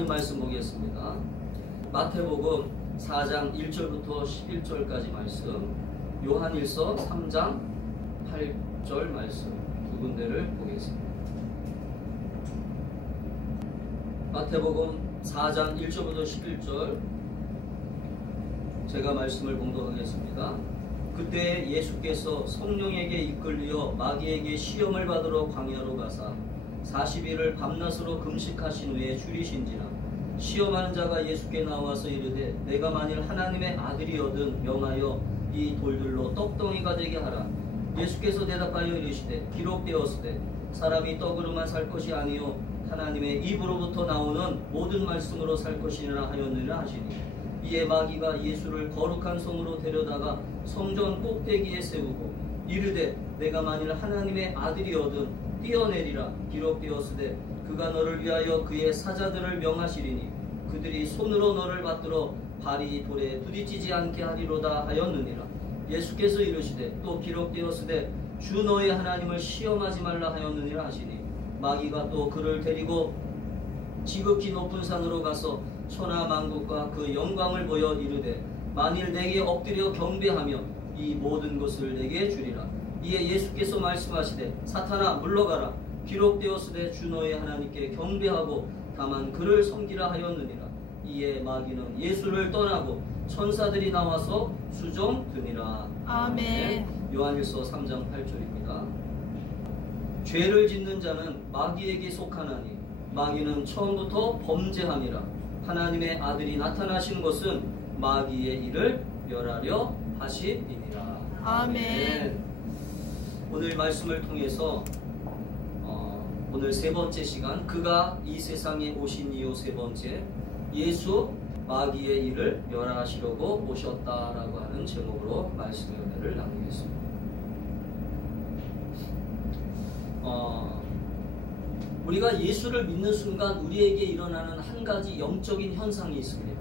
하나님 말씀 보겠습니다. 마태복음 4장 1절부터 11절까지 말씀, 요한일서 3장 8절 말씀 두 군데를 보겠습니다. 마태복음 4장 1절부터 11절 제가 말씀을 봉독하겠습니다. 그때 예수께서 성령에게 이끌려 마귀에게 시험을 받으러 광야로 가사 40일을 밤낮으로 금식하신 후에 줄이신지라. 시험하는 자가 예수께 나와서 이르되 내가 만일 하나님의 아들이거든 명하여 이 돌들로 떡덩이가 되게 하라. 예수께서 대답하여 이르시되 기록되었으되 사람이 떡으로만 살 것이 아니요 하나님의 입으로부터 나오는 모든 말씀으로 살 것이니라 하였느니라 하시니. 이에 마귀가 예수를 거룩한 성으로 데려다가 성전 꼭대기에 세우고 이르되 내가 만일 하나님의 아들이거든 뛰어내리라. 기록되었으되 그가 너를 위하여 그의 사자들을 명하시리니 그들이 손으로 너를 받들어 발이 돌에 부딪히지 않게 하리로다 하였느니라. 예수께서 이르시되 또 기록되었으되 주 너의 하나님을 시험하지 말라 하였느니라 하시니. 마귀가 또 그를 데리고 지극히 높은 산으로 가서 천하 만국과 그 영광을 보여 이르되 만일 내게 엎드려 경배하며 이 모든 것을 내게 주리라. 이에 예수께서 말씀하시되 사탄아 물러가라. 기록되었으되 주 너의 하나님께 경배하고 다만 그를 섬기라 하였느니라. 이에 마귀는 예수를 떠나고 천사들이 나와서 수종드니라. 아멘. 요한일서 3장 8절입니다. 죄를 짓는 자는 마귀에게 속하나니 마귀는 처음부터 범죄함이라. 하나님의 아들이 나타나신 것은 마귀의 일을 멸하려 하심이니라. 아멘. 오늘 말씀을 통해서 오늘 세 번째 시간, 그가 이 세상에 오신 이유 세 번째, 예수 마귀의 일을 멸하시려고 오셨다라고 하는 제목으로 말씀의 은혜를 나누겠습니다. 우리가 예수를 믿는 순간 우리에게 일어나는 한 가지 영적인 현상이 있습니다.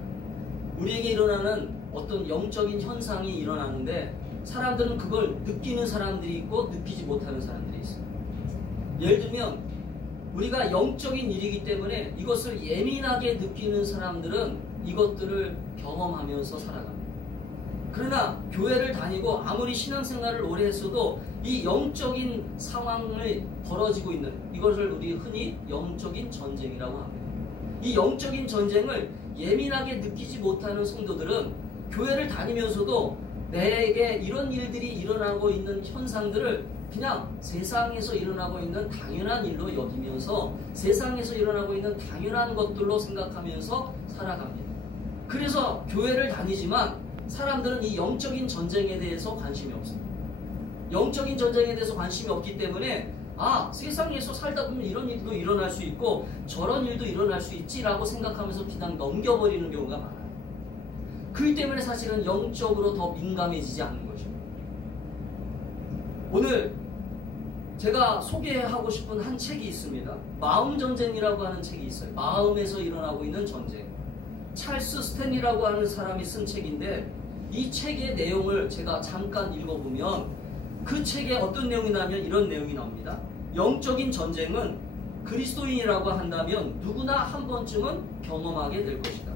우리에게 일어나는 어떤 영적인 현상이 일어나는데 사람들은 그걸 느끼는 사람들이 있고 느끼지 못하는 사람들이 있습니다. 예를 들면 우리가 영적인 일이기 때문에 이것을 예민하게 느끼는 사람들은 이것들을 경험하면서 살아갑니다. 그러나 교회를 다니고 아무리 신앙생활을 오래 했어도 이 영적인 상황을 벌어지고 있는 이것을 우리 흔히 영적인 전쟁이라고 합니다. 이 영적인 전쟁을 예민하게 느끼지 못하는 성도들은 교회를 다니면서도 내게 이런 일들이 일어나고 있는 현상들을 그냥 세상에서 일어나고 있는 당연한 일로 여기면서 세상에서 일어나고 있는 당연한 것들로 생각하면서 살아갑니다. 그래서 교회를 다니지만 사람들은 이 영적인 전쟁에 대해서 관심이 없습니다. 영적인 전쟁에 대해서 관심이 없기 때문에 세상에서 살다 보면 이런 일도 일어날 수 있고 저런 일도 일어날 수 있지라고 생각하면서 그냥 넘겨버리는 경우가 많아요. 그렇기 때문에 사실은 영적으로 더 민감해지지 않는 거죠. 오늘 제가 소개하고 싶은 한 책이 있습니다. 마음전쟁이라고 하는 책이 있어요. 마음에서 일어나고 있는 전쟁. 찰스 스탠리라고 하는 사람이 쓴 책인데 이 책의 내용을 제가 잠깐 읽어보면 그 책에 어떤 내용이 나면 이런 내용이 나옵니다. 영적인 전쟁은 그리스도인이라고 한다면 누구나 한 번쯤은 경험하게 될 것이다.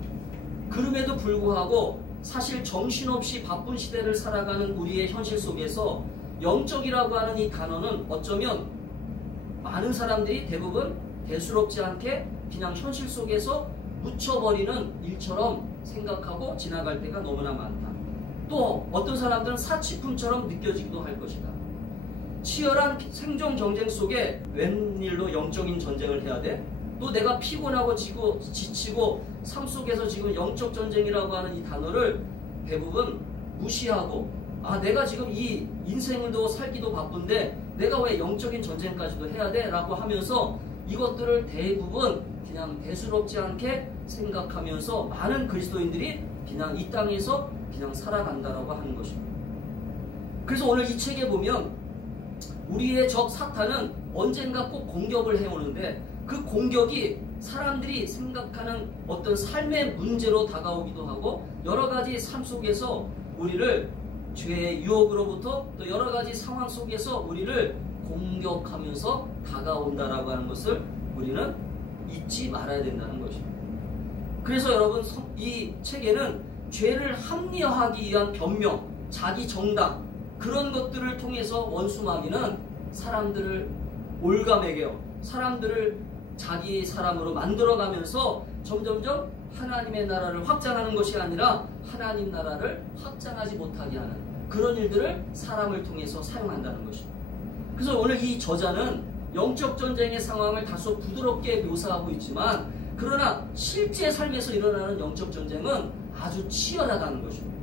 그럼에도 불구하고 사실 정신없이 바쁜 시대를 살아가는 우리의 현실 속에서 영적이라고 하는 이 단어는 어쩌면 많은 사람들이 대부분 대수롭지 않게 그냥 현실 속에서 묻혀버리는 일처럼 생각하고 지나갈 때가 너무나 많다. 또 어떤 사람들은 사치품처럼 느껴지기도 할 것이다. 치열한 생존 경쟁 속에 웬일로 영적인 전쟁을 해야 돼? 또 내가 피곤하고 지치고 삶 속에서 지금 영적 전쟁이라고 하는 이 단어를 대부분 무시하고 내가 지금 이 인생을도 살기도 바쁜데 내가 왜 영적인 전쟁까지도 해야 돼? 라고 하면서 이것들을 대부분 그냥 대수롭지 않게 생각하면서 많은 그리스도인들이 그냥 이 땅에서 그냥 살아간다라고 하는 것입니다. 그래서 오늘 이 책에 보면 우리의 적 사탄은 언젠가 꼭 공격을 해오는데 그 공격이 사람들이 생각하는 어떤 삶의 문제로 다가오기도 하고 여러 가지 삶 속에서 우리를 죄의 유혹으로부터 또 여러 가지 상황 속에서 우리를 공격하면서 다가온다라고 하는 것을 우리는 잊지 말아야 된다는 것입니다. 그래서 여러분 이 책에는 죄를 합리화하기 위한 변명, 자기 정당 그런 것들을 통해서 원수 마귀는 사람들을 올가매겨 사람들을 자기 사람으로 만들어가면서 점점점 하나님의 나라를 확장하는 것이 아니라 하나님 나라를 확장하지 못하게 하는 그런 일들을 사람을 통해서 사용한다는 것입니다. 그래서 오늘 이 저자는 영적 전쟁의 상황을 다소 부드럽게 묘사하고 있지만 그러나 실제 삶에서 일어나는 영적 전쟁은 아주 치열하다는 것입니다.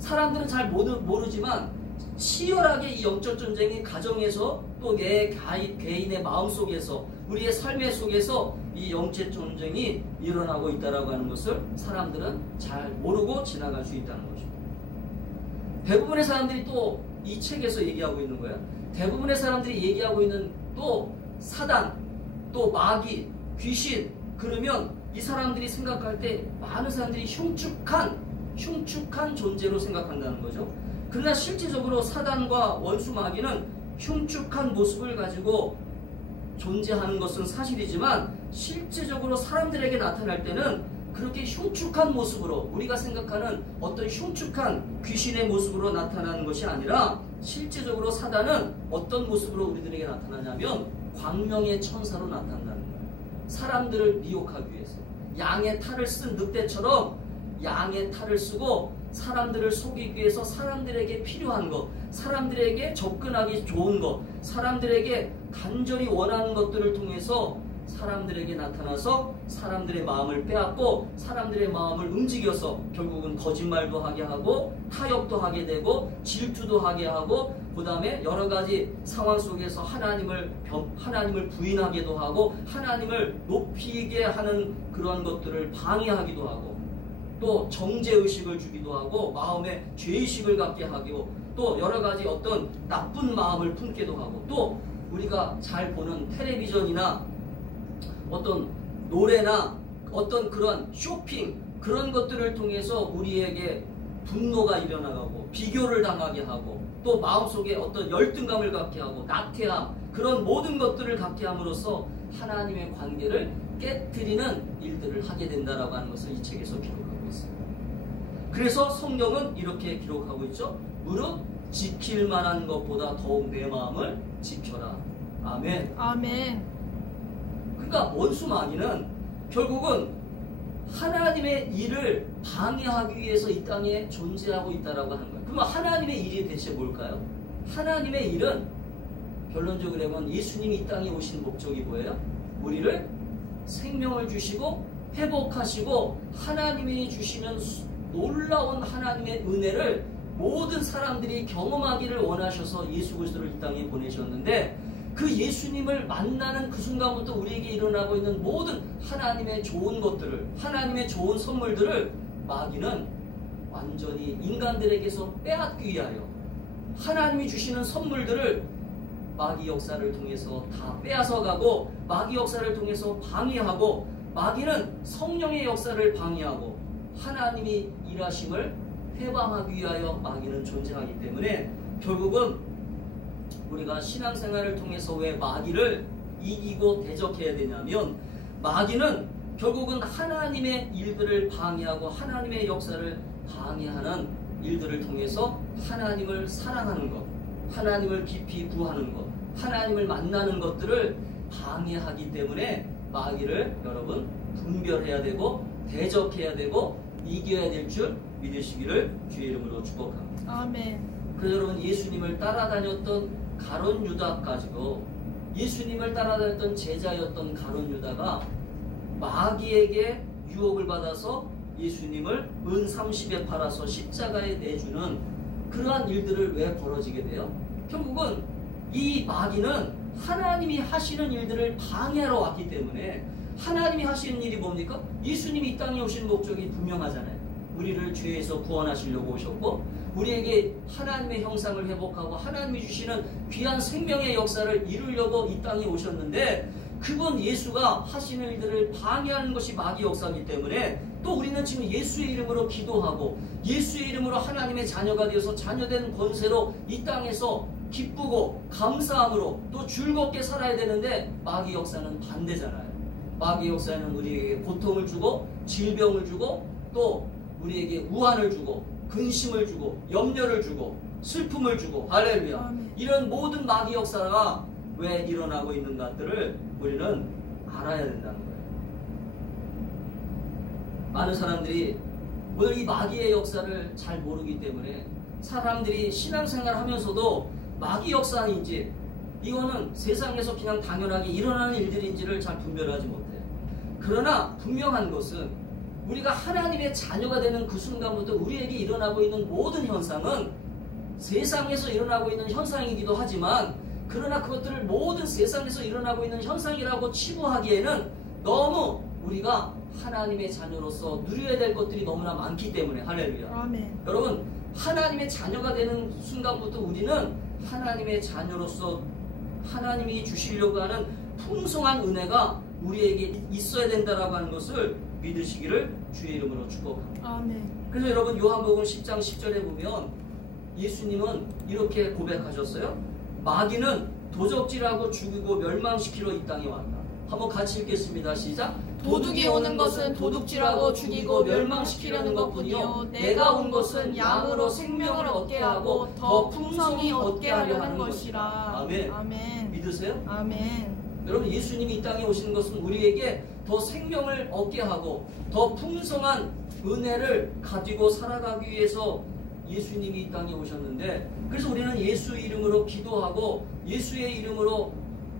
사람들은 잘 모르지만 치열하게 이 영적 전쟁이 가정에서 또 내 개인의 마음속에서 우리의 삶의 속에서 이 영적 전쟁이 일어나고 있다고 하는 것을 사람들은 잘 모르고 지나갈 수 있다는 것입니다. 대부분의 사람들이 또 이 책에서 얘기하고 있는 거예요. 대부분의 사람들이 얘기하고 있는 또 사단, 또 마귀, 귀신 그러면 이 사람들이 생각할 때 많은 사람들이 흉측한 존재로 생각한다는 거죠. 그러나 실질적으로 사단과 원수 마귀는 흉측한 모습을 가지고 존재하는 것은 사실이지만 실제적으로 사람들에게 나타날 때는 그렇게 흉측한 모습으로 우리가 생각하는 어떤 흉측한 귀신의 모습으로 나타나는 것이 아니라 실제적으로 사단은 어떤 모습으로 우리들에게 나타나냐면 광명의 천사로 나타난다는 거예요. 사람들을 미혹하기 위해서 양의 탈을 쓴 늑대처럼 양의 탈을 쓰고 사람들을 속이기 위해서 사람들에게 필요한 것, 사람들에게 접근하기 좋은 것, 사람들에게 간절히 원하는 것들을 통해서 사람들에게 나타나서 사람들의 마음을 빼앗고 사람들의 마음을 움직여서 결국은 거짓말도 하게 하고 타협도 하게 되고 질투도 하게 하고 그 다음에 여러 가지 상황 속에서 하나님을 부인하기도 하고 하나님을 높이게 하는 그런 것들을 방해하기도 하고 또 정죄의식을 주기도 하고 마음에 죄의식을 갖게 하고 또 여러 가지 어떤 나쁜 마음을 품기도 하고 또 우리가 잘 보는 텔레비전이나 어떤 노래나 어떤 그런 쇼핑 그런 것들을 통해서 우리에게 분노가 일어나가고 비교를 당하게 하고 또 마음속에 어떤 열등감을 갖게 하고 나태함 그런 모든 것들을 갖게 함으로써 하나님의 관계를 깨뜨리는 일들을 하게 된다라고 하는 것을 이 책에서 기록하고 있습니다. 그래서 성경은 이렇게 기록하고 있죠. 무릇 지킬 만한 것보다 더욱 내 마음을 지켜라. 아멘. 아멘. 그러니까 원수 마귀는 결국은 하나님의 일을 방해하기 위해서 이 땅에 존재하고 있다라고 하는 거예요. 그러면 하나님의 일이 대체 뭘까요? 하나님의 일은 결론적으로 보면 예수님이 이 땅에 오신 목적이 뭐예요? 우리를 생명을 주시고 회복하시고 하나님이 주시는 놀라운 하나님의 은혜를 모든 사람들이 경험하기를 원하셔서 예수 그리스도를 이 땅에 보내셨는데 그 예수님을 만나는 그 순간부터 우리에게 일어나고 있는 모든 하나님의 좋은 것들을 하나님의 좋은 선물들을 마귀는 완전히 인간들에게서 빼앗기 위하여 하나님이 주시는 선물들을 마귀 역사를 통해서 다 빼앗아가고 마귀 역사를 통해서 방해하고 마귀는 성령의 역사를 방해하고 하나님이 일하심을 회방하기 위하여 마귀는 존재하기 때문에 결국은 우리가 신앙생활을 통해서 왜 마귀를 이기고 대적해야 되냐면 마귀는 결국은 하나님의 일들을 방해하고 하나님의 역사를 방해하는 일들을 통해서 하나님을 사랑하는 것, 하나님을 깊이 구하는 것, 하나님을 만나는 것들을 방해하기 때문에 마귀를 여러분 분별해야 되고 대적해야 되고 이겨야 될 줄 믿으시기를 주의 이름으로 축복합니다. 아멘. 그래서 여러분 예수님을 따라다녔던 가룟 유다까지도 예수님을 따라다녔던 제자였던 가룟 유다가 마귀에게 유혹을 받아서 예수님을 은 30에 팔아서 십자가에 내주는 그러한 일들을 왜 벌어지게 돼요? 결국은 이 마귀는 하나님이 하시는 일들을 방해하러 왔기 때문에 하나님이 하시는 일이 뭡니까? 예수님이 이 땅에 오신 목적이 분명하잖아요. 우리를 죄에서 구원하시려고 오셨고 우리에게 하나님의 형상을 회복하고 하나님이 주시는 귀한 생명의 역사를 이루려고 이 땅에 오셨는데 그분 예수가 하시는 일들을 방해하는 것이 마귀 역사이기 때문에 또 우리는 지금 예수의 이름으로 기도하고 예수의 이름으로 하나님의 자녀가 되어서 자녀된 권세로 이 땅에서 기쁘고 감사함으로 또 즐겁게 살아야 되는데 마귀 역사는 반대잖아요. 마귀의 역사는 우리에게 고통을 주고 질병을 주고 또 우리에게 우환을 주고 근심을 주고 염려를 주고 슬픔을 주고 할렐루야. 아멘. 이런 모든 마귀 역사가 왜 일어나고 있는 것들을 우리는 알아야 된다는 거예요. 많은 사람들이 오늘 이 마귀의 역사를 잘 모르기 때문에 사람들이 신앙생활 하면서도 마귀 역사인지 이거는 세상에서 그냥 당연하게 일어나는 일들인지를 잘 분별하지 못해. 그러나 분명한 것은 우리가 하나님의 자녀가 되는 그 순간부터 우리에게 일어나고 있는 모든 현상은 세상에서 일어나고 있는 현상이기도 하지만 그러나 그것들을 모든 세상에서 일어나고 있는 현상이라고 치부하기에는 너무 우리가 하나님의 자녀로서 누려야 될 것들이 너무나 많기 때문에 할렐루야. 아멘. 여러분 하나님의 자녀가 되는 순간부터 우리는 하나님의 자녀로서 하나님이 주시려고 하는 풍성한 은혜가 우리에게 있어야 된다라고 하는 것을 믿으시기를 주의 이름으로 축복합니다. 아멘. 그래서 여러분 요한복음 10장 10절에 보면 예수님은 이렇게 고백하셨어요. 마귀는 도적질하고 죽이고 멸망시키러 이 땅에 왔다. 한번 같이 읽겠습니다. 시작. 도둑이 오는 것은 도둑질하고 죽이고 멸망시키려는 것뿐이요 내가 온 것은 양으로 생명을 얻게 하고 더 풍성히 얻게 하려는 것이라. 아멘. 아멘. 믿으세요? 아멘. 여러분 예수님이 이 땅에 오시는 것은 우리에게 더 생명을 얻게 하고 더 풍성한 은혜를 가지고 살아가기 위해서 예수님이 이 땅에 오셨는데 그래서 우리는 예수 이름으로 기도하고 예수의 이름으로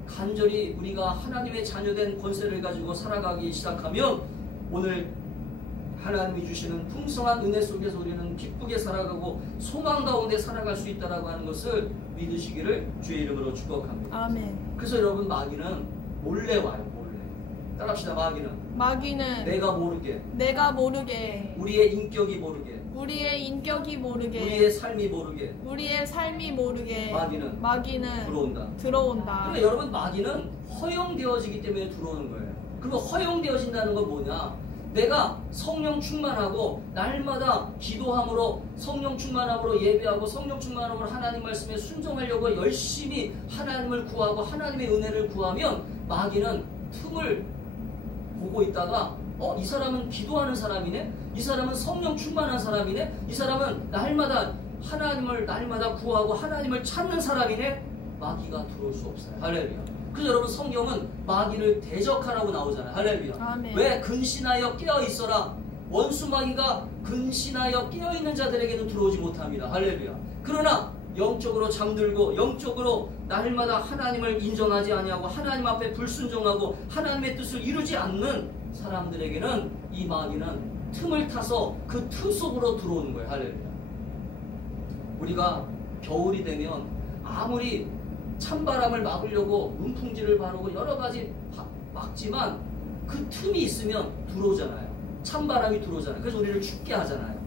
간절히 우리가 하나님의 자녀된 권세를 가지고 살아가기 시작하면 오늘 하나님이 주시는 풍성한 은혜 속에서 우리는 기쁘게 살아가고 소망 가운데 살아갈 수 있다라고 하는 것을 믿으시기를 주의 이름으로 축복합니다. 아멘. 그래서 여러분 마귀는 몰래 와요. 몰래. 따라합시다. 마귀는 내가 모르게 우리의 인격이 모르게 우리의 인격이 모르게 우리의 삶이 모르게 우리의 삶이 모르게 마귀는 들어온다. 그러니까 여러분 마귀는 허용되어지기 때문에 들어오는 거예요. 그리고 허용되어진다는 건 뭐냐? 내가 성령 충만하고 날마다 기도함으로 성령 충만함으로 예배하고 성령 충만함으로 하나님 말씀에 순종하려고 열심히 하나님을 구하고 하나님의 은혜를 구하면 마귀는 틈을 보고 있다가 이 사람은 기도하는 사람이네? 이 사람은 성령 충만한 사람이네? 이 사람은 날마다 하나님을 날마다 구하고 하나님을 찾는 사람이네? 마귀가 들어올 수 없어요. 할렐루야. 그래서 여러분 성경은 마귀를 대적하라고 나오잖아요. 할렐루야. 아멘. 왜? 근신하여 깨어있어라. 원수 마귀가 근신하여 깨어있는 자들에게는 들어오지 못합니다. 할렐루야. 그러나 영적으로 잠들고 영적으로 날마다 하나님을 인정하지 아니하고 하나님 앞에 불순종하고 하나님의 뜻을 이루지 않는 사람들에게는 이 마귀는 틈을 타서 그 틈 속으로 들어오는 거예요. 할렐루야. 우리가 겨울이 되면 아무리 찬바람을 막으려고 문풍지를 바르고 여러 가지 막지만 그 틈이 있으면 들어오잖아요. 찬바람이 들어오잖아요. 그래서 우리를 춥게 하잖아요.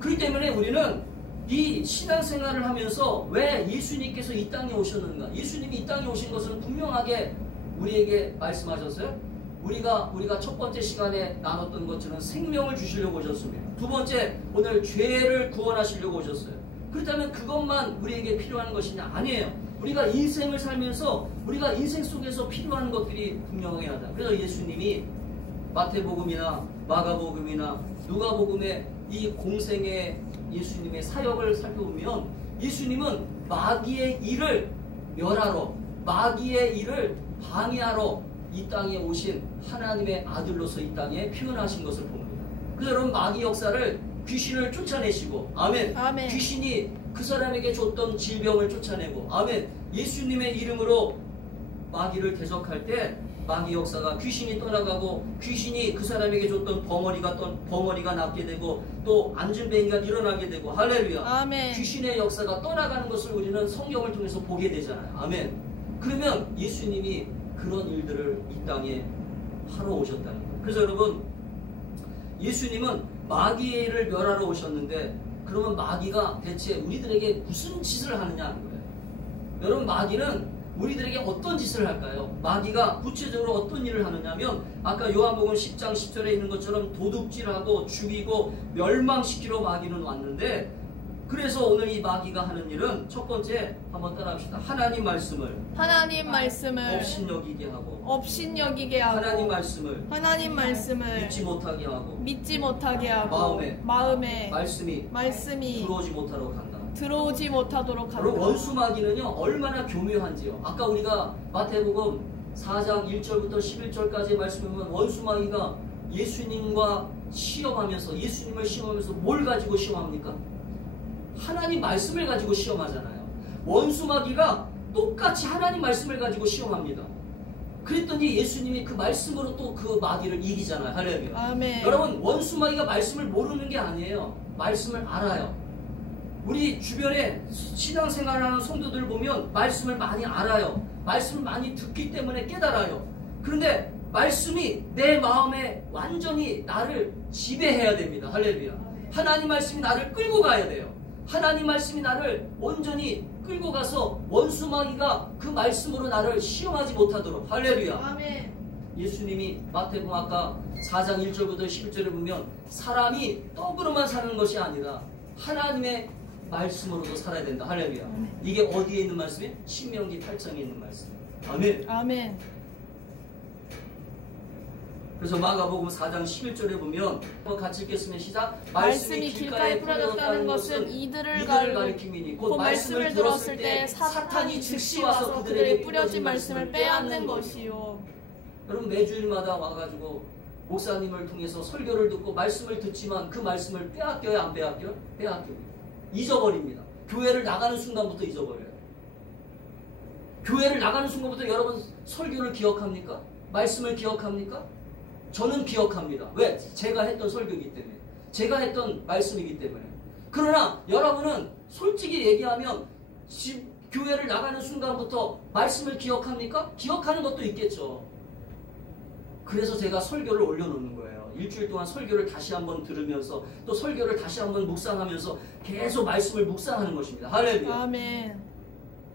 그렇기 때문에 우리는 이 신앙생활을 하면서 왜 예수님께서 이 땅에 오셨는가? 예수님이 이 땅에 오신 것은 분명하게 우리에게 말씀하셨어요. 우리가 첫 번째 시간에 나눴던 것처럼 생명을 주시려고 오셨습니다. 두 번째, 오늘 죄를 구원하시려고 오셨어요. 그렇다면 그것만 우리에게 필요한 것이냐? 아니에요. 우리가 인생을 살면서 우리가 인생 속에서 필요한 것들이 분명하게 하다. 그래서 예수님이 마태복음이나 마가복음이나 누가복음의 이 공생의 예수님의 사역을 살펴보면 예수님은 마귀의 일을 멸하러 마귀의 일을 방해하러 이 땅에 오신 하나님의 아들로서 이 땅에 표현하신 것을 봅니다. 그래서 여러분 마귀 역사를 귀신을 쫓아내시고 아멘. 아멘. 귀신이 그 사람에게 줬던 질병을 쫓아내고 아멘. 예수님의 이름으로 마귀를 대적할 때 마귀 역사가 귀신이 떠나가고 귀신이 그 사람에게 줬던 벙어리가 낫게 되고 또 안진뱅이가 일어나게 되고 할렐루야. 아멘. 귀신의 역사가 떠나가는 것을 우리는 성경을 통해서 보게 되잖아요. 아멘. 그러면 예수님이 그런 일들을 이 땅에 하러 오셨다는 거예요. 그래서 여러분 예수님은 마귀의 일을 멸하러 오셨는데 그러면 마귀가 대체 우리들에게 무슨 짓을 하느냐 하는 거예요. 여러분 마귀는 우리들에게 어떤 짓을 할까요? 마귀가 구체적으로 어떤 일을 하느냐면 아까 요한복음 10장 10절에 있는 것처럼 도둑질하고 죽이고 멸망시키러 마귀는 왔는데 그래서 오늘 이 마귀가 하는 일은 첫 번째 한번 따라합시다. 하나님 말씀을 업신여기게 하고 하나님 말씀을 믿지 못하게 하고 마음에 말씀이 들어오지 못하도록 한다. 그리고 원수 마귀는요 얼마나 교묘한지요. 아까 우리가 마태복음 4장 1절부터 11절까지의 말씀을 보면 원수 마귀가 예수님과 예수님을 시험하면서 뭘 가지고 시험합니까? 하나님 말씀을 가지고 시험하잖아요. 원수 마귀가 똑같이 하나님 말씀을 가지고 시험합니다. 그랬더니 예수님이 그 말씀으로 또 그 마귀를 이기잖아요. 할렐루야. 아멘. 여러분 원수 마귀가 말씀을 모르는 게 아니에요. 말씀을 알아요. 우리 주변에 신앙생활하는 성도들 보면 말씀을 많이 알아요. 말씀을 많이 듣기 때문에 깨달아요. 그런데 말씀이 내 마음에 완전히 나를 지배해야 됩니다. 할렐루야. 하나님 말씀이 나를 끌고 가야 돼요. 하나님 말씀이 나를 온전히 끌고 가서 원수 마귀가 그 말씀으로 나를 시험하지 못하도록. 할렐루야. 아멘. 예수님이 마태복음 아까 4장 1절부터 11절에 보면 사람이 떡으로만 사는 것이 아니라 하나님의 말씀으로도 살아야 된다. 할렐루야. 이게 어디에 있는 말씀이에요? 신명기 8장에 있는 말씀. 아멘. 아멘. 그래서 마가복음 4장 11절에 보면 같이 읽겠습니다. 시작. 말씀이 길가에 뿌려졌다는 것은 이들을 가리킴이니 곧 말씀을 들었을 때 사탄이 즉시 와서 그들에게 뿌려진 말씀을 빼앗는 것이요. 여러분 매주일마다 와가지고 목사님을 통해서 설교를 듣고 말씀을 듣지만 그 말씀을 빼앗겨요? 안 빼앗겨요? 빼앗깁니다. 잊어버립니다. 교회를 나가는 순간부터 잊어버려요. 교회를 나가는 순간부터 여러분 설교를 기억합니까? 말씀을 기억합니까? 저는 기억합니다. 왜? 제가 했던 설교이기 때문에. 제가 했던 말씀이기 때문에. 그러나 여러분은 솔직히 얘기하면 교회를 나가는 순간부터 말씀을 기억합니까? 기억하는 것도 있겠죠. 그래서 제가 설교를 올려놓는 거예요. 일주일 동안 설교를 다시 한번 들으면서 또 설교를 다시 한번 묵상하면서 계속 말씀을 묵상하는 것입니다. 할렐루야. 아멘.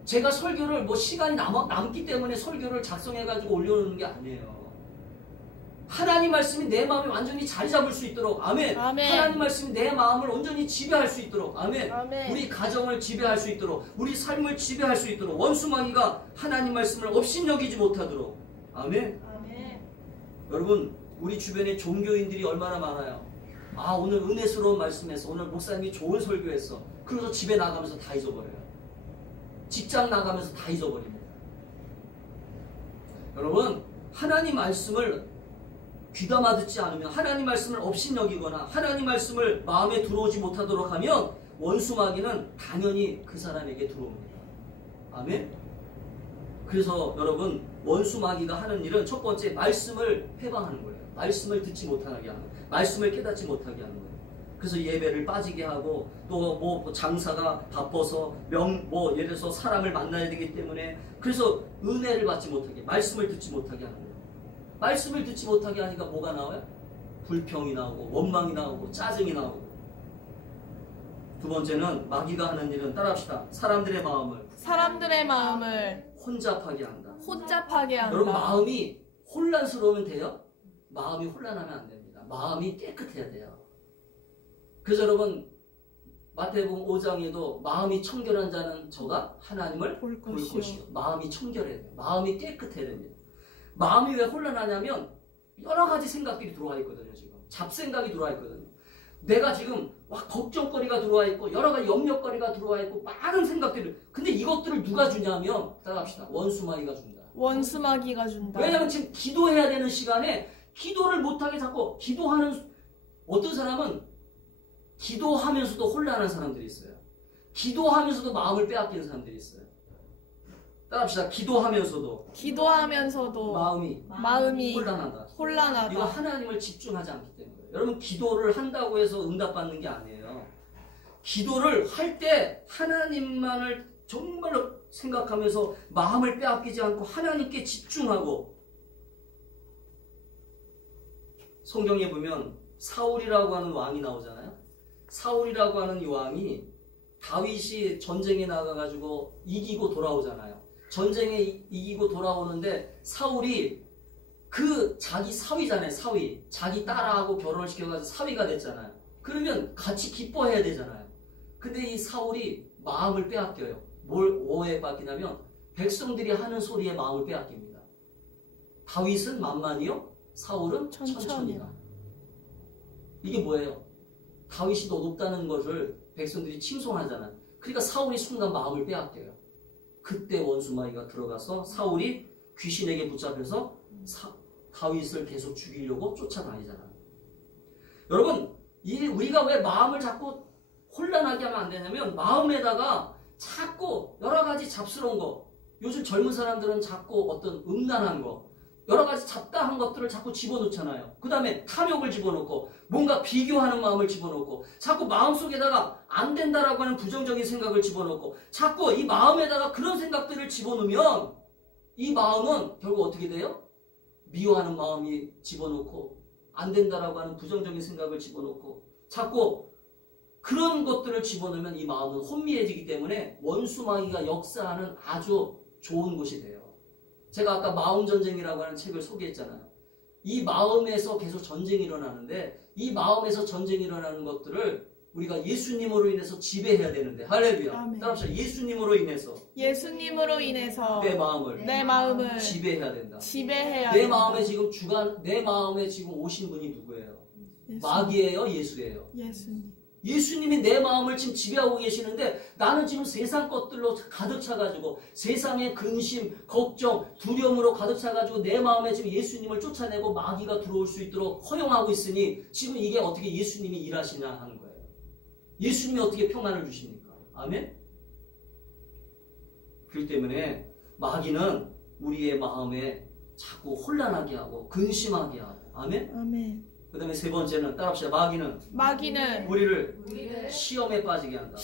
제가 설교를 시간이 남기 때문에 설교를 작성해가지고 올려놓는 게 아니에요. 하나님 말씀이 내 마음에 완전히 자리 잡을 수 있도록. 아멘. 아멘. 하나님 말씀이 내 마음을 온전히 지배할 수 있도록. 아멘. 아멘. 우리 가정을 지배할 수 있도록, 우리 삶을 지배할 수 있도록, 원수 마귀가 하나님 말씀을 업신여기지 못하도록. 아멘. 아멘. 여러분 우리 주변에 종교인들이 얼마나 많아요. 아 오늘 은혜스러운 말씀했어. 오늘 목사님이 좋은 설교했어. 그래서 집에 나가면서 다 잊어버려요. 직장 나가면서 다 잊어버립니다. 여러분 하나님 말씀을 귀담아 듣지 않으면, 하나님 말씀을 업신여기거나 하나님 말씀을 마음에 들어오지 못하도록 하면 원수 마귀는 당연히 그 사람에게 들어옵니다. 아멘. 그래서 여러분 원수 마귀가 하는 일은 첫 번째 말씀을 해방하는 거예요. 말씀을 듣지 못하게 하는 거예요. 말씀을 깨닫지 못하게 하는 거예요. 그래서 예배를 빠지게 하고 또 장사가 바빠서 예를 들어서 사람을 만나야 되기 때문에 그래서 은혜를 받지 못하게, 말씀을 듣지 못하게 하는 거예요. 말씀을 듣지 못하게 하니까 뭐가 나와요? 불평이 나오고 원망이 나오고 짜증이 나오고. 두 번째는 마귀가 하는 일은 따라합시다. 사람들의 마음을 혼잡하게 한다. 여러분 마음이 혼란스러우면 돼요? 마음이 혼란하면 안 됩니다. 마음이 깨끗해야 돼요. 그래서 여러분 마태복음 5장에도 마음이 청결한 자는 저가 하나님을 볼 것이요. 마음이 청결해야 돼요. 마음이 깨끗해야 됩니다. 마음이 왜 혼란하냐면 여러 가지 생각들이 들어와 있거든요. 지금 잡생각이 들어와 있거든요. 내가 지금 걱정거리가 들어와 있고 여러 가지 염려거리가 들어와 있고 많은 생각들을, 근데 이것들을 누가 주냐면 따라합시다. 원수 마귀가 준다. 왜냐하면 지금 기도해야 되는 시간에 기도를 못하게 자꾸 기도하는, 어떤 사람은 기도하면서도 혼란한 사람들이 있어요. 기도하면서도 마음을 빼앗기는 사람들이 있어요. 따라합시다. 기도하면서도 마음이 혼란하다. 이거 하나님을 집중하지 않기 때문에. 여러분 기도를 한다고 해서 응답받는 게 아니에요. 기도를 할 때 하나님만을 정말로 생각하면서 마음을 빼앗기지 않고 하나님께 집중하고. 성경에 보면 사울이라고 하는 왕이 나오잖아요. 사울이라고 하는 이 왕이 다윗이 전쟁에 나가가지고 이기고 돌아오잖아요. 전쟁에 이기고 돌아오는데 사울이 자기 사위잖아요. 자기 딸하고 결혼을 시켜가지고 사위가 됐잖아요. 그러면 같이 기뻐해야 되잖아요. 근데 이 사울이 마음을 빼앗겨요. 뭐에 빼앗기냐면 백성들이 하는 소리에 마음을 빼앗깁니다. 다윗은 만만이요, 사울은 천천히다. 이게 뭐예요? 다윗이 더 높다는 것을 백성들이 칭송하잖아요. 그러니까 사울이 순간 마음을 빼앗겨요. 그때 원수마귀가 들어가서 사울이 귀신에게 붙잡혀서 다윗을 계속 죽이려고 쫓아다니잖아요. 여러분, 우리가 왜 마음을 자꾸 혼란하게 하면 안 되냐면 마음에다가 자꾸 여러 가지 잡스러운 거, 요즘 젊은 사람들은 자꾸 어떤 음란한 거, 여러 가지 잡다한 것들을 자꾸 집어넣잖아요. 그 다음에 탐욕을 집어넣고 뭔가 비교하는 마음을 집어넣고 자꾸 마음속에다가 안 된다라고 하는 부정적인 생각을 집어넣고 자꾸 이 마음에다가 그런 생각들을 집어넣으면 이 마음은 결국 어떻게 돼요? 미워하는 마음이 집어넣고 안 된다라고 하는 부정적인 생각을 집어넣고 자꾸 그런 것들을 집어넣으면 이 마음은 혼미해지기 때문에 원수마귀가 역사하는 아주 좋은 곳이 돼요. 제가 아까 마음전쟁이라고 하는 책을 소개했잖아요. 이 마음에서 계속 전쟁이 일어나는데 이 마음에서 전쟁이 일어나는 것들을 우리가 예수님으로 인해서 지배해야 되는데, 할렐루야. 따라합시다. 예수님으로 인해서 내 마음을 지배해야 된다. 내 마음에 지금 내 마음에 지금 오신 분이 누구예요? 마귀예요, 예수예요? 예수님이 내 마음을 지금 지배하고 계시는데 나는 지금 세상 것들로 가득 차가지고 세상의 근심, 걱정, 두려움으로 가득 차가지고 내 마음에 지금 예수님을 쫓아내고 마귀가 들어올 수 있도록 허용하고 있으니 지금 이게 어떻게 예수님이 일하시냐 하는 거예요. 예수님이 어떻게 평안을 주십니까? 아멘? 그렇기 때문에 마귀는 우리의 마음에 자꾸 혼란하게 하고 근심하게 하고, 아멘? 그 다음에 세 번째는 따라합시다. 마귀는 우리를 시험에 빠지게 한다.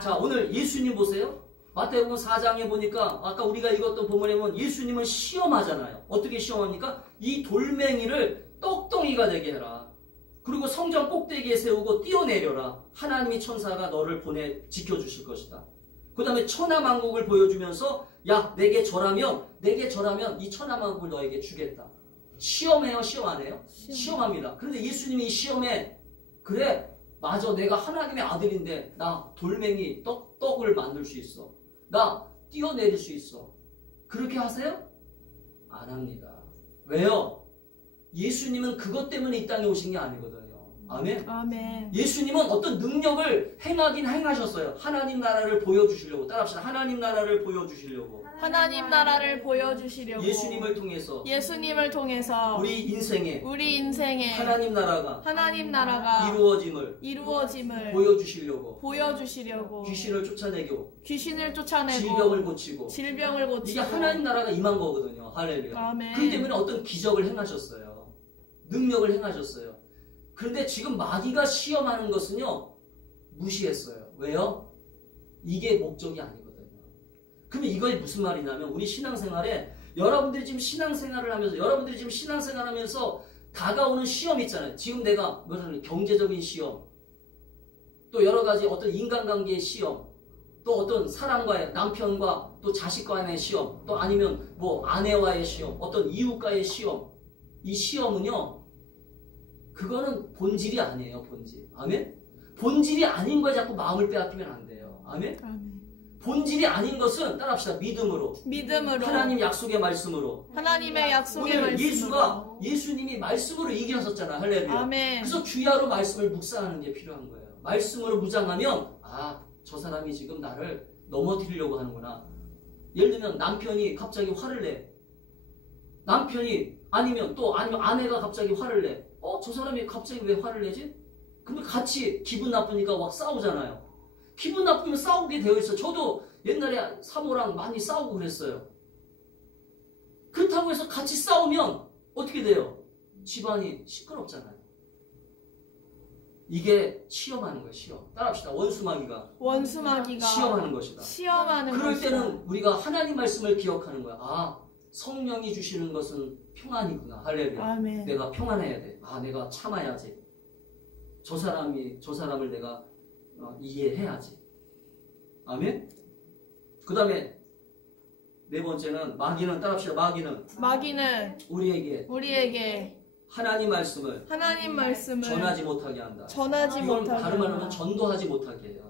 자, 오늘 예수님 보세요. 마태복음 4장에 보니까 아까 우리가 읽었던 본문에 보면 예수님은 시험하잖아요. 어떻게 시험합니까? 이 돌멩이를 떡덩이가 되게 해라. 그리고 성전 꼭대기에 세우고 뛰어내려라. 하나님이 천사가 너를 보내 지켜주실 것이다. 그 다음에 천하만국을 보여주면서 야, 내게 절하면 이 천하만국을 너에게 주겠다. 시험해요? 시험 안 해요? 시험합니다. 그런데 예수님이 이 시험에 그래, 맞아, 내가 하나님의 아들인데 나 돌멩이 떡을 만들 수 있어. 나 뛰어내릴 수 있어. 그렇게 하세요? 안 합니다. 왜요? 예수님은 그것 때문에 이 땅에 오신 게 아니거든요. 아멘? 예수님은 어떤 능력을 행하긴 행하셨어요. 하나님 나라를 보여주시려고. 따라합시다. 하나님 나라를 보여주시려고. 예수님을 통해서 우리 인생에 하나님 나라가 이루어짐을 보여주시려고 귀신을 쫓아내고 질병을 고치고 이게 하나님 나라가 임한 거거든요. 할렐루야. 그렇기 때문에 어떤 기적을 행하셨어요. 능력을 행하셨어요. 그런데 지금 마귀가 시험하는 것은요, 무시했어요. 왜요? 이게 목적이 아니거든요. 그러면 이거에 무슨 말이냐면 우리 신앙생활에 여러분들이 지금 신앙생활하면서 다가오는 시험 있잖아요. 지금 내가 경제적인 시험, 또 여러 가지 어떤 인간관계의 시험, 또 어떤 사람과의 남편과 또 자식과의 시험, 또 아니면 뭐 아내와의 시험, 어떤 이웃과의 시험. 이 시험은요, 그거는 본질이 아니에요. 본질. 아멘? 본질이 아닌 거에 자꾸 마음을 빼앗기면 안 돼요. 아멘? 본질이 아닌 것은 따라합시다. 믿음으로. 하나님 약속의 말씀으로. 오늘 예수님이 말씀으로 이기셨잖아. 할렐루야. 그래서 주야로 말씀을 묵상하는 게 필요한 거예요. 말씀으로 무장하면 저 사람이 지금 나를 넘어뜨리려고 하는구나. 예를 들면 남편이 갑자기 화를 내. 아니면 아내가 갑자기 화를 내. 저 사람이 갑자기 왜 화를 내지? 그러면 같이 기분 나쁘니까 막 싸우잖아요. 기분 나쁘면 싸우게 되어 있어. 저도 옛날에 사모랑 많이 싸우고 그랬어요. 그렇다고 해서 같이 싸우면 어떻게 돼요? 집안이 시끄럽잖아요. 이게 시험하는 거예요. 시험. 따라합시다. 원수마귀가 시험하는 것이다. 그럴 때는 우리가 하나님 말씀을 기억하는 거야. 성령이 주시는 것은 평안이구나. 할렐루야. 내가 평안해야 돼. 내가 참아야지. 저 사람을 내가 이해해야지. 아멘? 그 다음에 네 번째는 마귀는 따라합시다. 마귀는 우리에게 하나님 말씀을 전하지 못하게 한다. 이건 다른 말로 하면 전도하지 못하게 해요.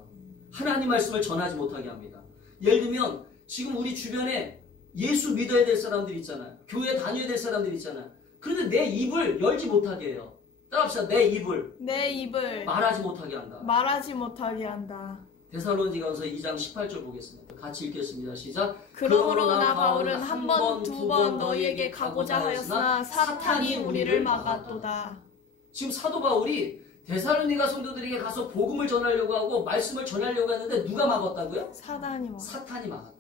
하나님 말씀을 전하지 못하게 합니다. 예를 들면 지금 우리 주변에 예수 믿어야 될 사람들 있잖아요. 교회 다녀야 될 사람들 있잖아요. 그런데 내 입을 열지 못하게 해요. 따라합시다. 내 입을 말하지 못하게 한다. 데살로니가서 2장 18절 보겠습니다. 같이 읽겠습니다. 시작. 그러므로 나 바울은 한 번, 두 번 너희에게 가고자 하였으나 사탄이 우리를 막았도다. 지금 사도 바울이 데살로니가 성도들에게 가서 복음을 전하려고 하고 말씀을 전하려고 했는데 누가 막았다고요? 사탄이 막았단 말이에요.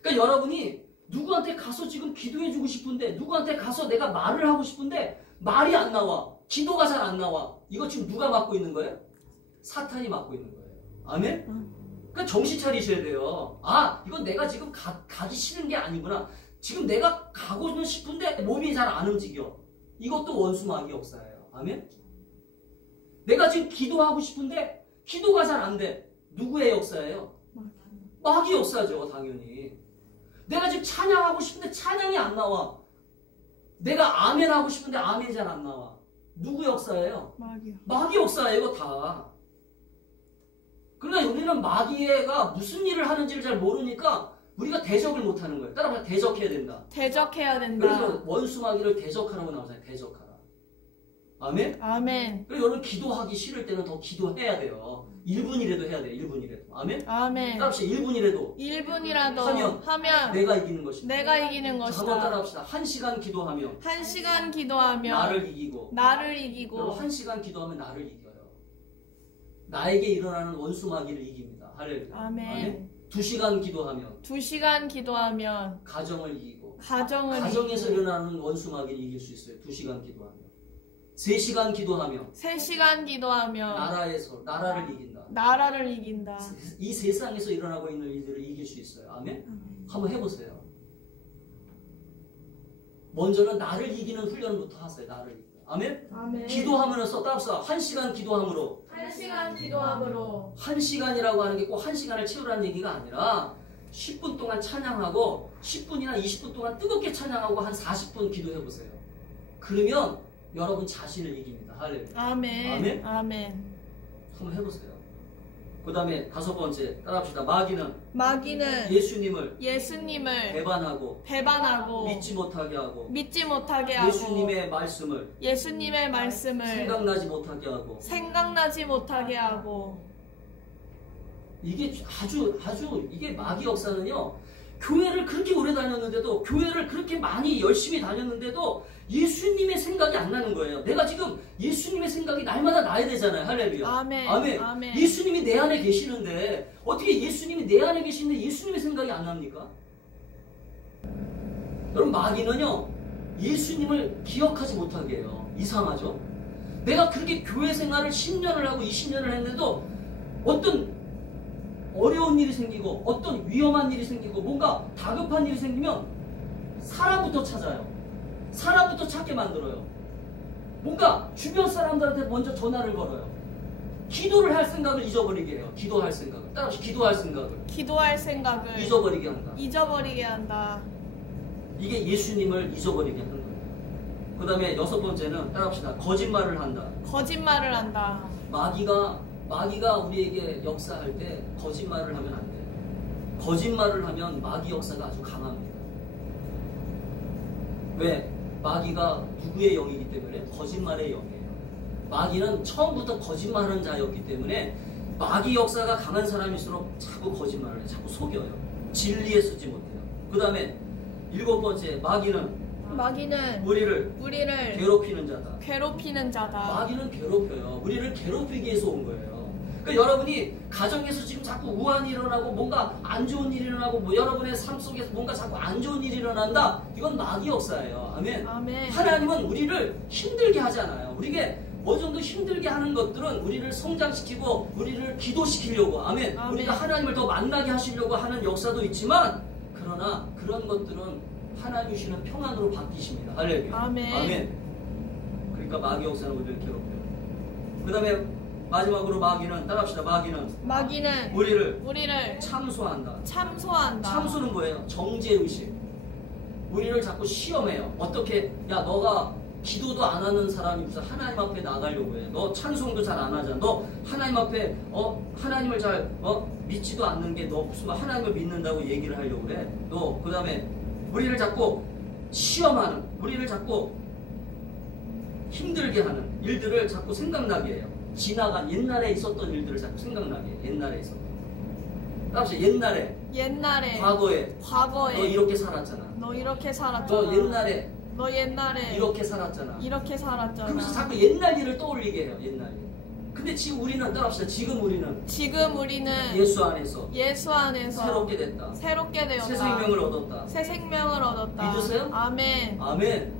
그러니까 여러분이 누구한테 가서 지금 기도해주고 싶은데, 누구한테 가서 내가 말을 하고 싶은데 말이 안 나와. 기도가 잘 안 나와. 이거 지금 누가 막고 있는 거예요? 사탄이 막고 있는 거예요. 아멘? 그러니까 정신 차리셔야 돼요. 아, 이건 내가 지금 가기 싫은 게 아니구나. 지금 내가 가고는 싶은데 몸이 잘 안 움직여. 이것도 원수 마귀 역사예요. 아멘? 내가 지금 기도하고 싶은데 기도가 잘 안 돼. 누구의 역사예요? 마귀 역사죠, 당연히. 내가 지금 찬양하고 싶은데 찬양이 안 나와. 내가 아멘 하고 싶은데 아멘이 잘 안 나와. 누구 역사예요? 마귀 역사예요, 이거 다. 그러나 우리는 마귀가 무슨 일을 하는지를 잘 모르니까 우리가 대적을 못하는 거예요. 따라서 대적해야 된다. 그래서 원수 마귀를 대적하라고 나오잖아요. 대적하라. 아멘? 그리고 여러분 기도하기 싫을 때는 더 기도해야 돼요. 1분이라도 해야 돼요. 1분이라도. 아멘? 따라합시다. 1분이라도 하면 내가 이기는 것이다. 한번 따라합시다. 1시간 기도하면 나를 이기고 그리고 1시간 기도하면 나를 이겨요. 나에게 일어나는 원수 마귀를 이깁니다. 할렐루야. 아멘. 2시간 기도하면 가정을 이기고 가정에서 일어나는 원수 마귀를 이길 수 있어요. 2시간 기도하면. 3시간 기도하면 나라를 이긴다. 이 세상에서 일어나고 있는 일들을 이길 수 있어요. 아멘? 한번 해보세요. 먼저는 나를 이기는 훈련부터 하세요. 나를 이기는. 아멘? 기도하면서 따라서 1시간 기도함으로 1시간이라고 하는 게 꼭 1시간을 채우라는 얘기가 아니라 10분 동안 찬양하고 10분이나 20분 동안 뜨겁게 찬양하고 한 40분 기도해보세요. 그러면 여러분 자신을 이깁니다. 할렐루야. 아멘. 한번 해보세요. 그 다음에 5번째 따라합시다. 마귀는 예수님을 배반하고 믿지 못하게 하고 예수님의 말씀을 생각나지 못하게 하고 이게 이게 마귀 역사는요. 교회를 그렇게 오래 다녔는데도, 교회를 그렇게 많이 열심히 다녔는데도 예수님의 생각이 안 나는 거예요. 내가 지금 예수님의 생각이 날마다 나야 되잖아요. 할렐루야. 아멘. 예수님이 내 안에 계시는데 어떻게 예수님이 내 안에 계시는데 예수님의 생각이 안 납니까? 여러분, 마귀는요 예수님을 기억하지 못하게 해요. 이상하죠? 내가 그렇게 교회 생활을 10년을 하고 20년을 했는데도 어떤 어려운 일이 생기고 어떤 위험한 일이 생기고 뭔가 다급한 일이 생기면 사람부터 찾아요. 사람부터 찾게 만들어요. 뭔가 주변 사람들한테 먼저 전화를 걸어요. 기도를 할 생각을 잊어버리게 해요. 기도할 생각을. 따라서 기도할 생각을 잊어버리게 한다. 이게 예수님을 잊어버리게 하는 거예요. 그 다음에 6번째는 따라합시다. 거짓말을 한다. 마귀가 우리에게 역사할 때 거짓말을 하면 안 돼요. 거짓말을 하면 마귀 역사가 아주 강합니다. 왜? 마귀가 누구의 영이기 때문에? 거짓말의 영이에요. 마귀는 처음부터 거짓말하는 자였기 때문에 마귀 역사가 강한 사람일수록 자꾸 거짓말을 해요. 자꾸 속여요. 진리에 서지 못해요. 그 다음에 7번째, 마귀는 우리를 괴롭히는 자다. 마귀는 괴롭혀요. 우리를 괴롭히기 위해서 온 거예요. 그러니까 여러분이 가정에서 지금 자꾸 우환이 일어나고 뭔가 안 좋은 일이 일어나고 여러분의 삶 속에서 뭔가 자꾸 안 좋은 일이 일어난다. 이건 마귀 역사예요. 아멘. 하나님은 우리를 힘들게 하잖아요. 우리에게 어느 정도 힘들게 하는 것들은 우리를 성장시키고 우리를 기도시키려고. 아멘. 우리가 하나님을 더 만나게 하시려고 하는 역사도 있지만, 그러나 그런 것들은 하나님 주시는 평안으로 바뀌십니다. 할렐루야. 아멘. 그러니까 마귀 역사는 우리를 괴롭혀요. 그 다음에 마지막으로 마귀는, 따라합시다. 마귀는 우리를 참소한다. 참소는 뭐예요? 정죄의식. 우리를 자꾸 시험해요. 어떻게, 야, 너가 기도도 안 하는 사람이 무슨 하나님 앞에 나가려고 해. 너 찬송도 잘 안 하잖아. 너 하나님 앞에 하나님을 잘 믿지도 않는 게 너 무슨 하나님을 믿는다고 얘기를 하려고 그래. 너 그 다음에 우리를 자꾸 시험하는, 우리를 자꾸 힘들게 하는 일들을 자꾸 생각나게 해요. 지나간 옛날에 있었던 일들을 자꾸 생각나게 해요. 옛날에 있었던. 따라서 옛날에 과거에 너 이렇게 살았잖아. 너 이렇게 살았잖아. 너 옛날에 이렇게 살았잖아. 그러면서 자꾸 옛날 일을 떠올리게 해요. 옛날 일. 근데 지금 우리는 따라합시다. 지금 우리는 예수 안에서 새롭게 됐다. 새 생명을 얻었다. 믿으세요? 아멘.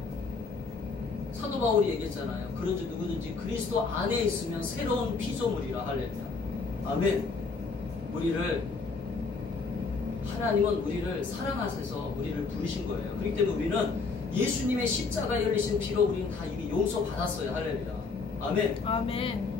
사도 바울이 얘기했잖아요. 그런지 누구든지 그리스도 안에 있으면 새로운 피조물이라. 할렐루야. 아멘. 하나님은 우리를 사랑하셔서 우리를 부르신 거예요. 그렇기 때문에 우리는 예수님의 십자가에 흘리신 피로 우리는 다 이미 용서받았어요. 할렐루야. 아멘.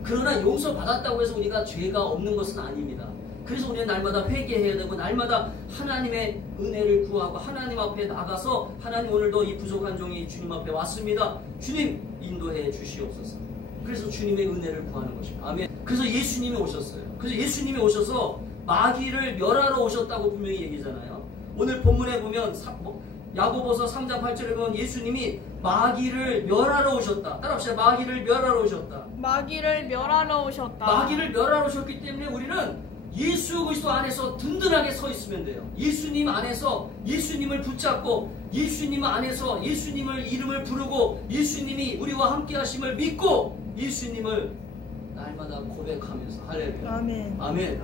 그러나 용서받았다고 해서 우리가 죄가 없는 것은 아닙니다. 그래서 우리는 날마다 회개해야 되고 날마다 하나님의 은혜를 구하고 하나님 앞에 나가서 하나님 오늘도 이 부족한 종이 주님 앞에 왔습니다. 주님 인도해 주시옵소서. 그래서 주님의 은혜를 구하는 것입니다. 아멘. 그래서 예수님이 오셨어요. 그래서 예수님이 오셔서 마귀를 멸하러 오셨다고 분명히 얘기잖아요. 오늘 본문에 보면 야고보서 3장 8절에 보면 예수님이 마귀를 멸하러 오셨다. 따라합시다. 마귀를 멸하러 오셨다. 마귀를 멸하러 오셨기 때문에 우리는 예수 그리스도 안에서 든든하게 서 있으면 돼요. 예수님 안에서 예수님을 붙잡고 예수님 안에서 예수님을 이름을 부르고 예수님이 우리와 함께 하심을 믿고 예수님을 날마다 고백하면서. 할렐루야. 아멘.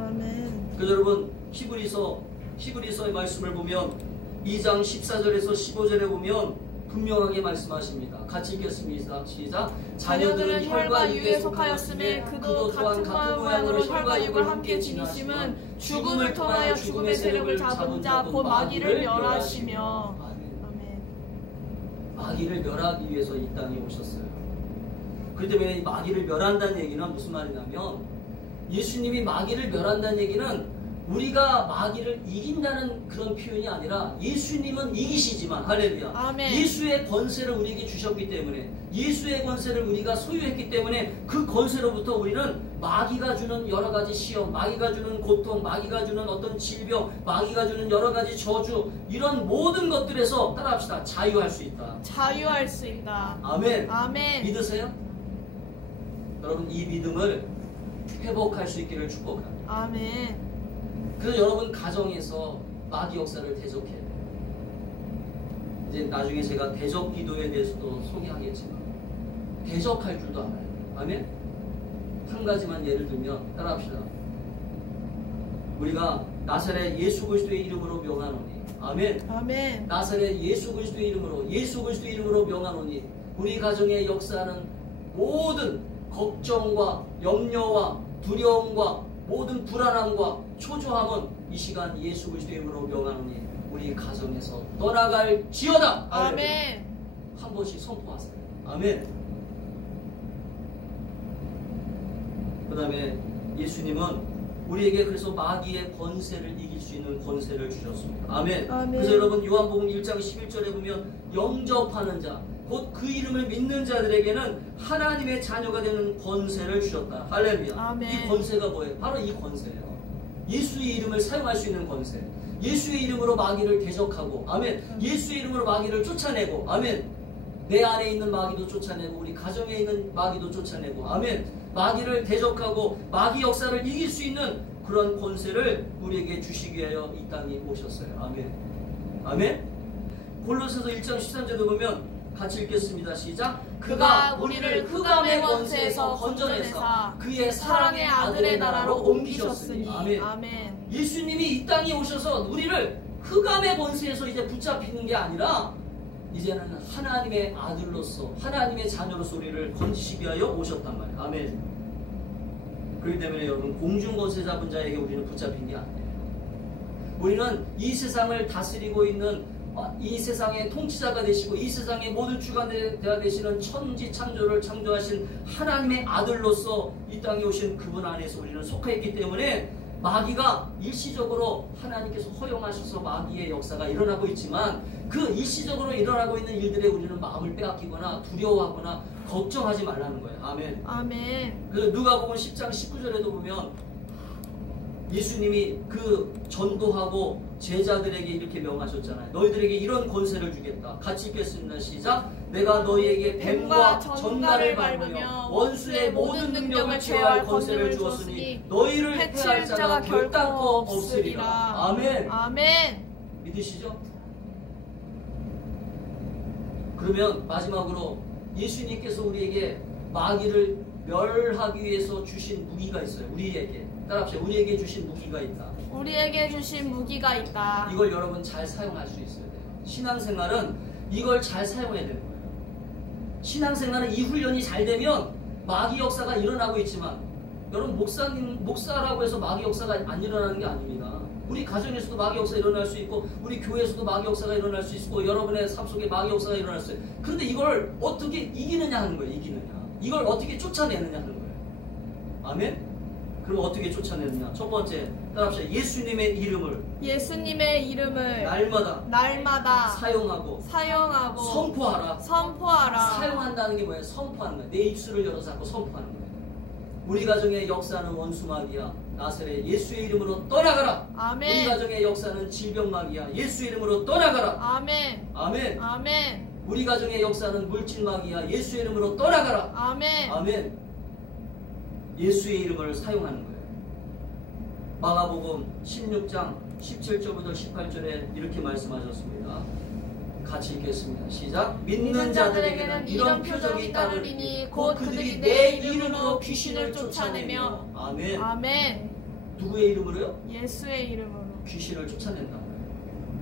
그래서 여러분 히브리서의 말씀을 보면 2장 14절에서 15절에 보면 분명하게 말씀하십니다. 같이 읽겠습니다. 시작. 자녀들은 혈과 육에 속하였음에 그도 같은 모양으로 혈과 육을 함께 지니심은 죽음을 통하여 죽음의 세력을 잡은 자 곧 마귀를 멸하시며. 아멘. 마귀를 멸하기 위해서 이 땅에 오셨어요. 그렇기 때문에 이 마귀를 멸한다는 얘기는 무슨 말이냐면 예수님이 마귀를 멸한다는 얘기는 우리가 마귀를 이긴다는 그런 표현이 아니라 예수님은 이기시지만. 할렐루야. 아멘. 예수의 권세를 우리에게 주셨기 때문에 예수의 권세를 우리가 소유했기 때문에 그 권세로부터 우리는 마귀가 주는 여러 가지 시험, 마귀가 주는 고통, 마귀가 주는 어떤 질병, 마귀가 주는 여러 가지 저주, 이런 모든 것들에서 따라합시다. 자유할 수 있다. 아멘. 믿으세요? 여러분 이 믿음을 회복할 수 있기를 축복합니다. 아멘. 그래서 여러분 가정에서 마귀 역사를 대적해야 돼요. 이제 나중에 제가 대적 기도에 대해서도 소개하겠지만 대적할 줄도 알아야 돼요. 아멘? 한 가지만 예를 들면 따라합시다. 우리가 나사렛 예수 그리스도의 이름으로 명하노니. 아멘. 나사렛 예수 그리스도의 이름으로 명하노니 우리 가정에 역사하는 모든 걱정과 염려와 두려움과 모든 불안함과 초조함은 이 시간 예수 그리스도의 이름으로 명하노니 우리 가정에서 떠나갈지어다. 아멘. 한 번씩 선포하세요. 아멘. 그 다음에 예수님은 우리에게 그래서 마귀의 권세를 이길 수 있는 권세를 주셨습니다. 아멘. 그래서 여러분 요한복음 1장 11절에 보면 영접하는 자 곧 그 이름을 믿는 자들에게는 하나님의 자녀가 되는 권세를 주셨다. 할렐루야. 아멘. 이 권세가 뭐예요? 바로 이 권세예요. 예수의 이름을 사용할 수 있는 권세. 예수의 이름으로 마귀를 대적하고. 아멘. 예수의 이름으로 마귀를 쫓아내고. 아멘. 내 안에 있는 마귀도 쫓아내고 우리 가정에 있는 마귀도 쫓아내고. 아멘. 마귀를 대적하고 마귀 역사를 이길 수 있는 그런 권세를 우리에게 주시기 위하여 이 땅에 오셨어요. 아멘. 골로새서 1장 13절에 보면 같이 읽겠습니다. 시작. 그가 우리를 흑암의 권세에서 건져내사 그의 사랑의 아들의 나라로 옮기셨으니. 아멘. 예수님이 이 땅에 오셔서 우리를 흑암의 권세에서 이제 붙잡히는 게 아니라 이제는 하나님의 아들로서 하나님의 자녀로서 우리를 건지시기 위하여 오셨단 말이에요. 아멘. 그렇기 때문에 여러분 공중권세 잡은 자에게 우리는 붙잡힌 게 아니에요. 우리는 이 세상을 다스리고 있는 이 세상의 통치자가 되시고 이 세상의 모든 주가 되시는 천지 창조를 창조하신 하나님의 아들로서 이 땅에 오신 그분 안에서 우리는 속해 있기 때문에 마귀가 일시적으로 하나님께서 허용하셔서 마귀의 역사가 일어나고 있지만 그 일시적으로 일어나고 있는 일들에 우리는 마음을 빼앗기거나 두려워하거나 걱정하지 말라는 거예요. 아멘. 아멘. 그 누가복음 10장 19절에도 보면 예수님이 그 전도하고 제자들에게 이렇게 명하셨잖아요. 너희들에게 이런 권세를 주겠다. 같이 읽겠습니다. 시작. 내가 너희에게 뱀과 전갈을 밟으며 원수의 모든 능력을 제어할 권세를 주었으니 너희를 해할 자가 결단코 없으리라. 아멘. 아멘. 믿으시죠? 그러면 마지막으로 예수님께서 우리에게 마귀를 멸하기 위해서 주신 무기가 있어요. 우리에게. 따라합시다. 우리에게 주신 무기가 있다. 우리에게 주신 무기가 있다. 이걸 여러분 잘 사용할 수 있어야 돼요. 신앙생활은 이걸 잘 사용해야 되는 거예요. 신앙생활은 이 훈련이 잘 되면 마귀 역사가 일어나고 있지만 여러분 목사라고 해서 마귀 역사가 안 일어나는 게 아닙니다. 우리 가정에서도 마귀 역사가 일어날 수 있고 우리 교회에서도 마귀 역사가 일어날 수 있고 여러분의 삶 속에 마귀 역사가 일어날 수 있어요. 그런데 이걸 어떻게 이기느냐 하는 거예요. 이기느냐. 이걸 어떻게 쫓아내느냐 하는 거예요. 아멘? 그럼 어떻게 쫓아내느냐? 첫 번째, 따라합시다. 예수님의 이름을 날마다 사용하고 선포하라. 사용한다는 게 뭐예요? 선포하는 거예요. 내 입술을 열어서 자꾸 선포하는 거예요. 우리 가정의 역사는 원수마귀야. 나사렛 예수의 이름으로 떠나가라. 아멘. 우리 가정의 역사는 질병마귀야. 예수의 이름으로 떠나가라. 아멘. 아멘. 아멘. 우리 가정의 역사는 물질마귀야. 예수의 이름으로 떠나가라. 아멘. 아멘. 예수의 이름을 사용하는 거예요. 마가복음 16장 17절부터 18절에 이렇게 말씀하셨습니다. 같이 읽겠습니다. 시작. 믿는 자들에게는 이런 표적이 따르리니 곧 그들이 내 이름으로 귀신을 쫓아내며. 아멘. 아멘. 누구의 이름으로요? 예수의 이름으로 귀신을 쫓아낸다.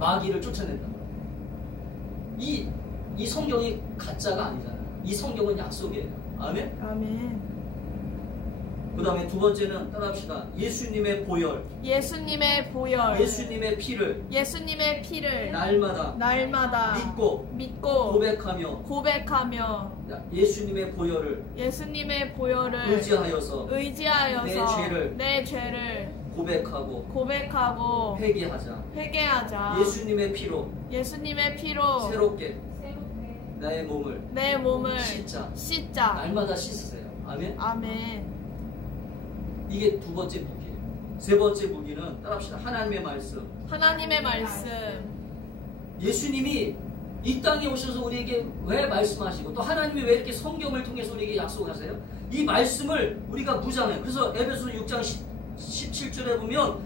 마귀를 쫓아낸다. 이 성경이 가짜가 아니잖아요. 이 성경은 약속이에요. 아멘. 아멘. 그 다음에 두 번째는 따라합시다. 예수님의 보혈. 예수님의 피를 날마다 믿고 고백하며 예수님의 보혈을 의지하여서 내 죄를 고백하고 회개하자. 예수님의 피로 새롭게 내 몸을 씻자. 날마다 씻으세요. 아멘. 아멘. 이게 두 번째 무기예요. 세 번째 무기는 따라합시다. 하나님의 말씀. 예수님이 이 땅에 오셔서 우리에게 왜 말씀하시고 또 하나님이 왜 이렇게 성경을 통해서 우리에게 약속하세요? 이 말씀을 우리가 묵상해요. 그래서 에베소 6장 17절에 보면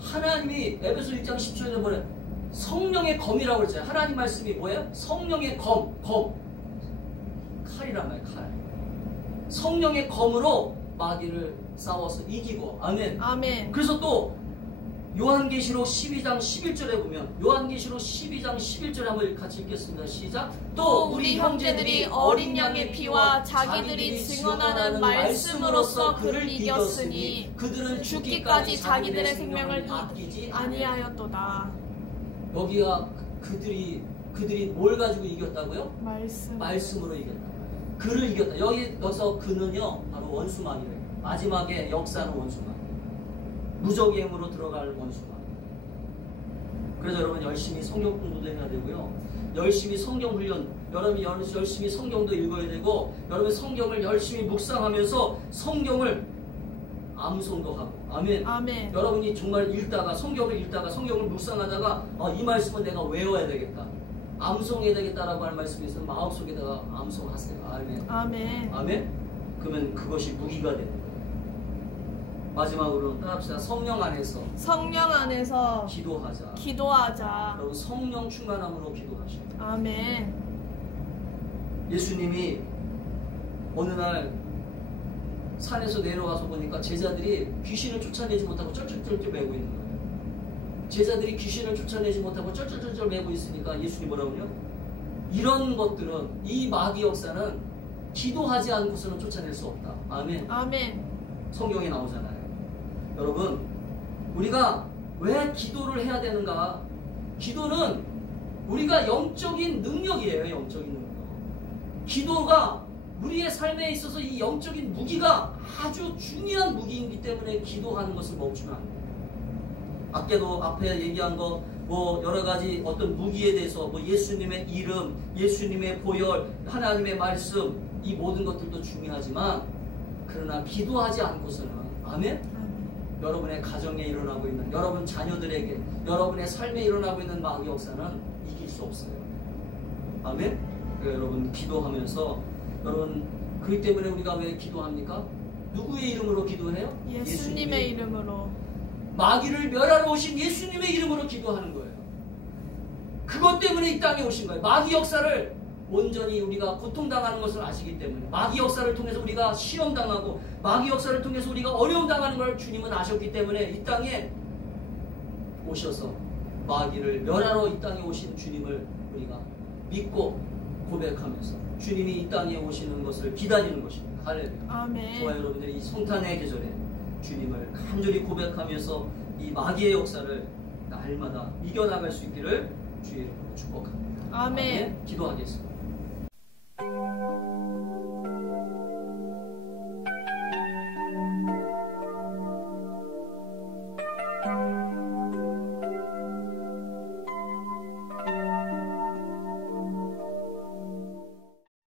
하나님이 에베소 6장 17절에 보면 성령의 검이라고 그랬잖아요. 하나님 말씀이 뭐예요? 성령의 검. 칼이란 말이에요. 칼. 성령의 검으로 마귀를 싸워서 이기고. 아멘. 아멘. 그래서 또 요한계시록 12장 11절에 보면 요한계시록 12장 11절에 한번 같이 읽겠습니다. 시작. 또 우리 형제들이 어린 양의 피와 자기들이 증언하는 말씀으로써 그를 이겼으니 그들은 죽기까지 자기들의 생명을 아끼지 아니하였도다. 여기가 그들이 뭘 가지고 이겼다고요? 말씀으로 이겼다. 그를 이겼다. 여기서 그는요 바로 원수마귀래요. 마지막에 역사는 원수마귀. 무적행으로 들어갈 원수마귀. 그래서 여러분 열심히 성경 공부도 해야 되고요. 열심히 성경 훈련, 여러분이 열심히 성경도 읽어야 되고, 여러분 성경을 열심히 묵상하면서 성경을 암송도 하고. 아멘. 아멘. 여러분이 정말 성경을 묵상하다가 이 말씀은 내가 외워야 되겠다. 암송해야 되겠다라고 하는 말씀이 있으면 마음속에다가 암송하세요. 아멘. 아멘. 아멘. 그러면 그것이 무기가 되는 거예요. 마지막으로 따라합시다. 성령 안에서 기도하자. 여러분 성령 충만함으로 기도하시오. 아멘. 예수님이 어느 날 산에서 내려와서 보니까 제자들이 귀신을 쫓아내지 못하고 쩔쩔쩔쩔 매고 있는 거예요. 제자들이 귀신을 쫓아내지 못하고 쩔쩔쩔쩔 매고 있으니까 예수님이 뭐라고 하냐? 이런 것들은, 이 마귀 역사는 기도하지 않고서는 쫓아낼 수 없다. 아멘. 아멘. 성경에 나오잖아요. 여러분, 우리가 왜 기도를 해야 되는가? 기도는 우리가 영적인 능력이에요. 영적인 능력. 기도가 우리의 삶에 있어서 이 영적인 무기가 아주 중요한 무기이기 때문에 기도하는 것을 멈추면 안 돼요. 아까도 앞에 얘기한 거 뭐 여러 가지 어떤 무기에 대해서 뭐 예수님의 이름, 예수님의 보혈, 하나님의 말씀 이 모든 것들도 중요하지만 그러나 기도하지 않고서는 아멘? 여러분의 가정에 일어나고 있는 여러분 자녀들에게 여러분의 삶에 일어나고 있는 마귀 역사는 이길 수 없어요. 아멘? 그러니까 여러분 기도하면서 여러분 그렇기 때문에 우리가 왜 기도합니까? 누구의 이름으로 기도해요? 예수님의 이름으로. 마귀를 멸하러 오신 예수님의 이름으로 기도하는 거예요. 그것 때문에 이 땅에 오신 거예요. 마귀 역사를 온전히 우리가 고통당하는 것을 아시기 때문에 마귀 역사를 통해서 우리가 시험당하고 마귀 역사를 통해서 우리가 어려움 당하는 걸 주님은 아셨기 때문에 이 땅에 오셔서 마귀를 멸하러 이 땅에 오신 주님을 우리가 믿고 고백하면서 주님이 이 땅에 오시는 것을 기다리는 것입니다. 할렐루야. 아멘. 저와 여러분들이 이 성탄의 계절에 주님을 간절히 고백하면서 이 마귀의 역사를 날마다 이겨나갈 수 있기를 주의 이름으로 축복합니다. 아멘. 기도하겠습니다.